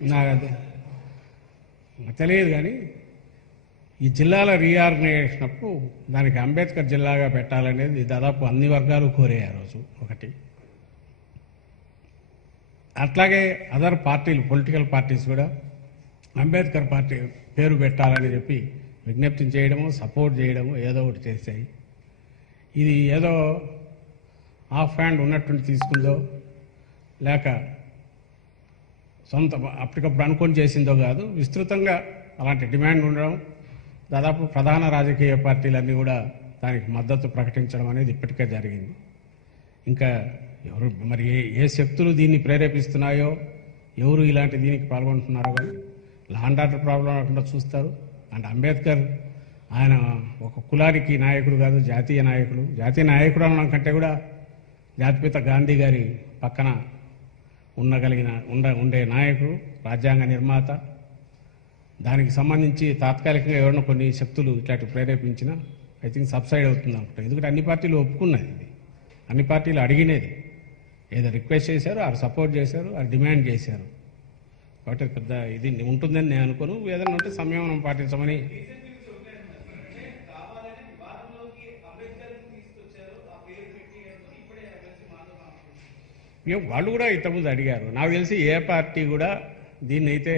నాకు అది తెలియదు కానీ ఈ జిల్లాల రీఆర్గనైజేషన్ అప్పుడు దానికి అంబేద్కర్ జిల్లాగా పెట్టాలనేది దాదాపు అన్ని వర్గాలు కోరే ఆ రోజు ఒకటి. అట్లాగే అదర్ పార్టీలు పొలిటికల్ పార్టీస్ కూడా అంబేద్కర్ పార్టీ పేరు పెట్టాలని చెప్పి విజ్ఞప్తి చేయడము సపోర్ట్ చేయడము ఏదో ఒకటి చేశాయి. ఇది ఏదో ఆఫ్ హ్యాండ్ ఉన్నట్టుండి తీసుకుందో లేక సొంత అప్పటికప్పుడు అనుకొని చేసిందో కాదు విస్తృతంగా అలాంటి డిమాండ్ ఉండడం దాదాపు ప్రధాన రాజకీయ పార్టీలన్నీ కూడా దానికి మద్దతు ప్రకటించడం అనేది ఇప్పటికే జరిగింది. ఇంకా ఎవరు మరి ఏ ఏ శక్తులు దీన్ని ప్రేరేపిస్తున్నాయో ఎవరు ఇలాంటి దీనికి పాల్గొంటున్నారో కానీ లాండ్ ఆర్డర్ ప్రాబ్లం రాకుండా చూస్తారు. అండ్ అంబేద్కర్ ఆయన ఒక కులానికి నాయకుడు కాదు జాతీయ నాయకుడు. జాతీయ నాయకుడు అనడం కంటే కూడా జాతిపిత గాంధీ గారి పక్కన ఉండగలిగిన ఉండ ఉండే నాయకుడు రాజ్యాంగ నిర్మాత. దానికి సంబంధించి తాత్కాలికంగా ఎవరైనా కొన్ని శక్తులు ఇట్లాంటి ప్రేరేపించినా ఐ థింక్ సబ్సైడ్ అవుతుంది అనుకుంటా. ఎందుకంటే అన్ని పార్టీలు ఒప్పుకున్నది ఇది. అన్ని పార్టీలు అడిగినది. ఏదో రిక్వెస్ట్ చేశారు ఆరు సపోర్ట్ చేశారు ఆరు డిమాండ్ చేశారు. కాబట్టి పెద్ద ఇది ఉంటుందని నేను అనుకోను. ఏదైనా ఉంటే సంయమనం పాటించమని ఏం వాళ్ళు కూడా ఇంతకుముందు అడిగారు. నాకు తెలిసి ఏ పార్టీ కూడా దీన్ని అయితే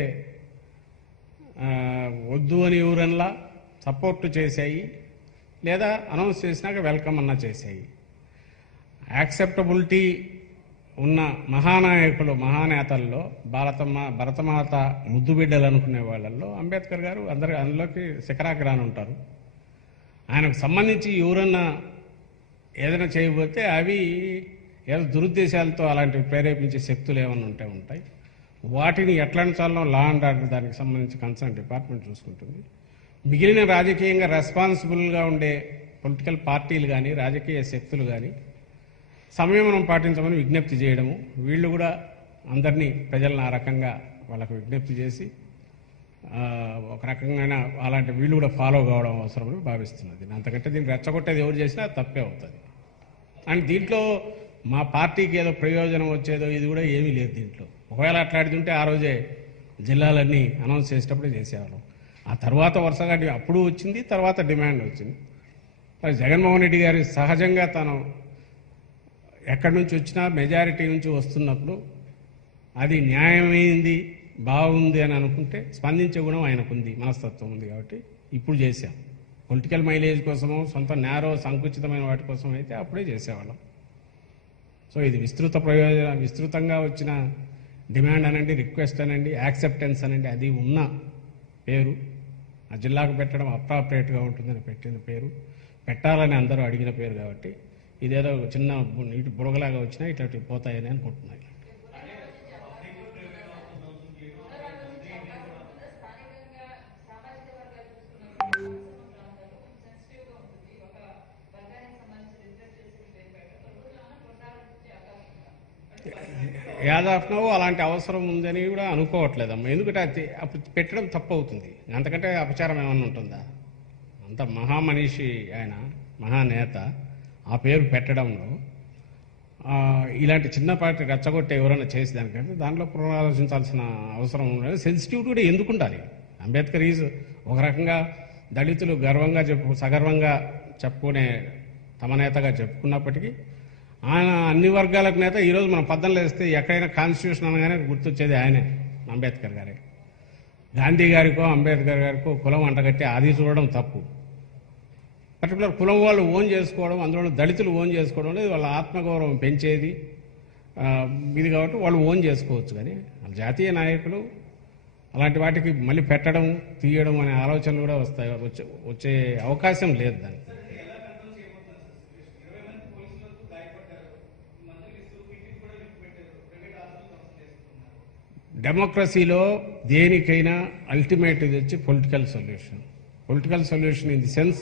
వద్దు అని ఎవరన్లా సపోర్ట్ చేశాయి లేదా అనౌన్స్ చేసినాక వెల్కమ్ అన్నా చేశాయి. యాక్సెప్టబిలిటీ ఉన్న మహానాయకులు మహానేతల్లో భారతమ్మ భరతమాత ముద్దుబిడ్డలు అనుకునే వాళ్ళల్లో అంబేద్కర్ గారు అందరు అందులోకి శిఖరాగ్రాన్ని ఉంటారు. ఆయనకు సంబంధించి ఎవరన్నా ఏదైనా చేయబోతే అవి ఏదో దురుద్దేశాలతో అలాంటివి ప్రేరేపించే శక్తులు ఏమైనా ఉంటే ఉంటాయి. వాటిని ఎట్లా లా అండ్ ఆర్డర్ దానికి సంబంధించి కన్సర్న్ డిపార్ట్మెంట్ చూసుకుంటుంది. మిగిలిన రాజకీయంగా రెస్పాన్సిబుల్గా ఉండే పొలిటికల్ పార్టీలు కానీ రాజకీయ శక్తులు కానీ సంయమనం పాటించమని విజ్ఞప్తి చేయడము. వీళ్ళు కూడా అందరినీ ప్రజలను ఆ రకంగా వాళ్ళకు విజ్ఞప్తి చేసి ఒక రకంగా అలాంటి వీళ్ళు కూడా ఫాలో కావడం అవసరమని భావిస్తున్నది అంతకంటే దీన్ని రెచ్చగొట్టేది ఎవరు చేసినా తప్పే అవుతుంది. అండ్ దీంట్లో మా పార్టీకి ఏదో ప్రయోజనం వచ్చేదో ఇది కూడా ఏమీ లేదు దీంట్లో. ఒకవేళ అట్లాడుతుంటే ఆ రోజే జిల్లాలన్నీ అనౌన్స్ చేసేటప్పుడే చేసేవాళ్ళం. ఆ తర్వాత వరుసగా అప్పుడు వచ్చింది తర్వాత డిమాండ్ వచ్చింది. మరి జగన్మోహన్ రెడ్డి గారి సహజంగా తను ఎక్కడి నుంచి వచ్చినా మెజారిటీ నుంచి వస్తున్నప్పుడు అది న్యాయమైంది బాగుంది అని అనుకుంటే స్పందించే గుణం ఆయనకుంది మనస్తత్వం ఉంది కాబట్టి ఇప్పుడు చేశాం. పొలిటికల్ మైలేజ్ కోసమో సొంత నేరో సంకుచితమైన వాటి కోసం అయితే అప్పుడే చేసేవాళ్ళం. సో ఇది విస్తృత ప్రయోజన విస్తృతంగా వచ్చిన డిమాండ్ అనండి రిక్వెస్ట్ అనండి యాక్సెప్టెన్స్ అనండి అది ఉన్న పేరు. ఆ జిల్లాకు పెట్టడం అప్రాప్రియేట్గా ఉంటుందని పెట్టిన పేరు. పెట్టాలని అందరూ అడిగిన పేరు కాబట్టి ఇదేదో చిన్న నీటి బుడగలాగా వచ్చినా ఇట్లాంటివి పోతాయని అనుకుంటున్నాయి. యాజ్ ఆఫ్ అలాంటి అవసరం ఉందని కూడా అనుకోవట్లేదమ్మా. ఎందుకంటే అది అప్పుడు పెట్టడం తప్పు అవుతుంది అంతకంటే అపచారం ఏమన్నా ఉంటుందా? అంత మహామనిషి ఆయన మహానేత ఆ పేరు పెట్టడంలో ఇలాంటి చిన్నపాటి రెచ్చగొట్టే ఎవరైనా చేసి దానికంటే దాంట్లో పునరాలోచించాల్సిన అవసరం ఉండదు సెన్సిటివిటీ కూడా ఎందుకు ఉండాలి అంబేద్కర్ ఈజ్ ఒక రకంగా దళితులు గర్వంగా చెప్పు సగర్వంగా చెప్పుకునే తమ నేతగా చెప్పుకున్నప్పటికీ ఆయన అన్ని వర్గాలకు నేత ఈరోజు మనం పద్దెనిమిది వేస్తే ఎక్కడైనా కాన్స్టిట్యూషన్ అనగానే గుర్తొచ్చేది ఆయనే అంబేద్కర్ గారే. గాంధీ గారికో అంబేద్కర్ గారికో కులం అంటగట్టి అది చూడడం తప్పు. పర్టికులర్ కులం వాళ్ళు ఓన్ చేసుకోవడం అందులో దళితులు ఓన్ చేసుకోవడం అనేది వాళ్ళ ఆత్మగౌరవం పెంచేది. ఇది కాబట్టి వాళ్ళు ఓన్ చేసుకోవచ్చు కానీ వాళ్ళ జాతీయ నాయకులు అలాంటి వాటికి మళ్ళీ పెట్టడం తీయడం అనే ఆలోచనలు కూడా వస్తాయి వచ్చే వచ్చే అవకాశం లేదు దానికి. డెమోక్రసీలో దేనికైనా అల్టిమేట్ ఇది వచ్చి political solution political solution in the sense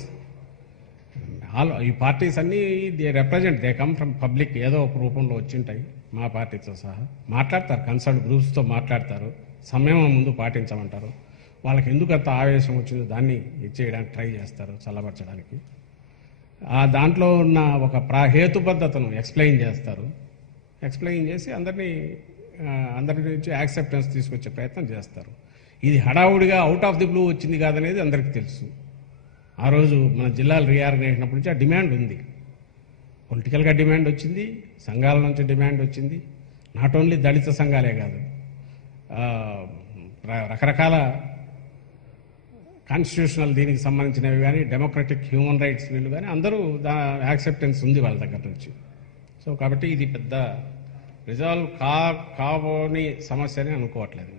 all ఈ పార్టీస్ అన్నీ they represent they come from public ఏదో ఒక రూపంలో వచ్చింటాయి మా పార్టీతో సహా. మాట్లాడతారు కన్సల్ట్ గ్రూప్స్తో మాట్లాడతారు. సమయం ముందు పాటించమంటారు. వాళ్ళకి ఎందుకు అంత ఆవేశం వచ్చిందో దాన్ని ఇచ్చేయడానికి ట్రై చేస్తారు చల్లబరచడానికి. ఆ దాంట్లో ఉన్న ఒక ప్రా హేతుబద్ధతను ఎక్స్ప్లెయిన్ చేస్తారు. ఎక్స్ప్లెయిన్ చేసి అందరినీ అందరి నుంచి యాక్సెప్టెన్స్ తీసుకొచ్చే ప్రయత్నం చేస్తారు. ఇది హడావుడిగా అవుట్ ఆఫ్ ది బ్లూ వచ్చింది కాదనేది అందరికీ తెలుసు. ఆ రోజు మన జిల్లాలు రీఆర్గనైజ్ అయినప్పటి నుంచి ఆ డిమాండ్ ఉంది. పొలిటికల్గా డిమాండ్ వచ్చింది సంఘాల నుంచి డిమాండ్ వచ్చింది. నాట్ ఓన్లీ దళిత సంఘాలే కాదు రకరకాల కాన్స్టిట్యూషనల్ దీనికి సంబంధించినవి కానీ డెమోక్రటిక్ హ్యూమన్ రైట్స్ వీళ్ళు కానీ అందరూ దా యాక్సెప్టెన్స్ ఉంది వాళ్ళ దగ్గర నుంచి. సో కాబట్టి ఇది పెద్ద రిజాల్వ్ కా కాబోని సమస్య అని అనుకోవట్లేదు.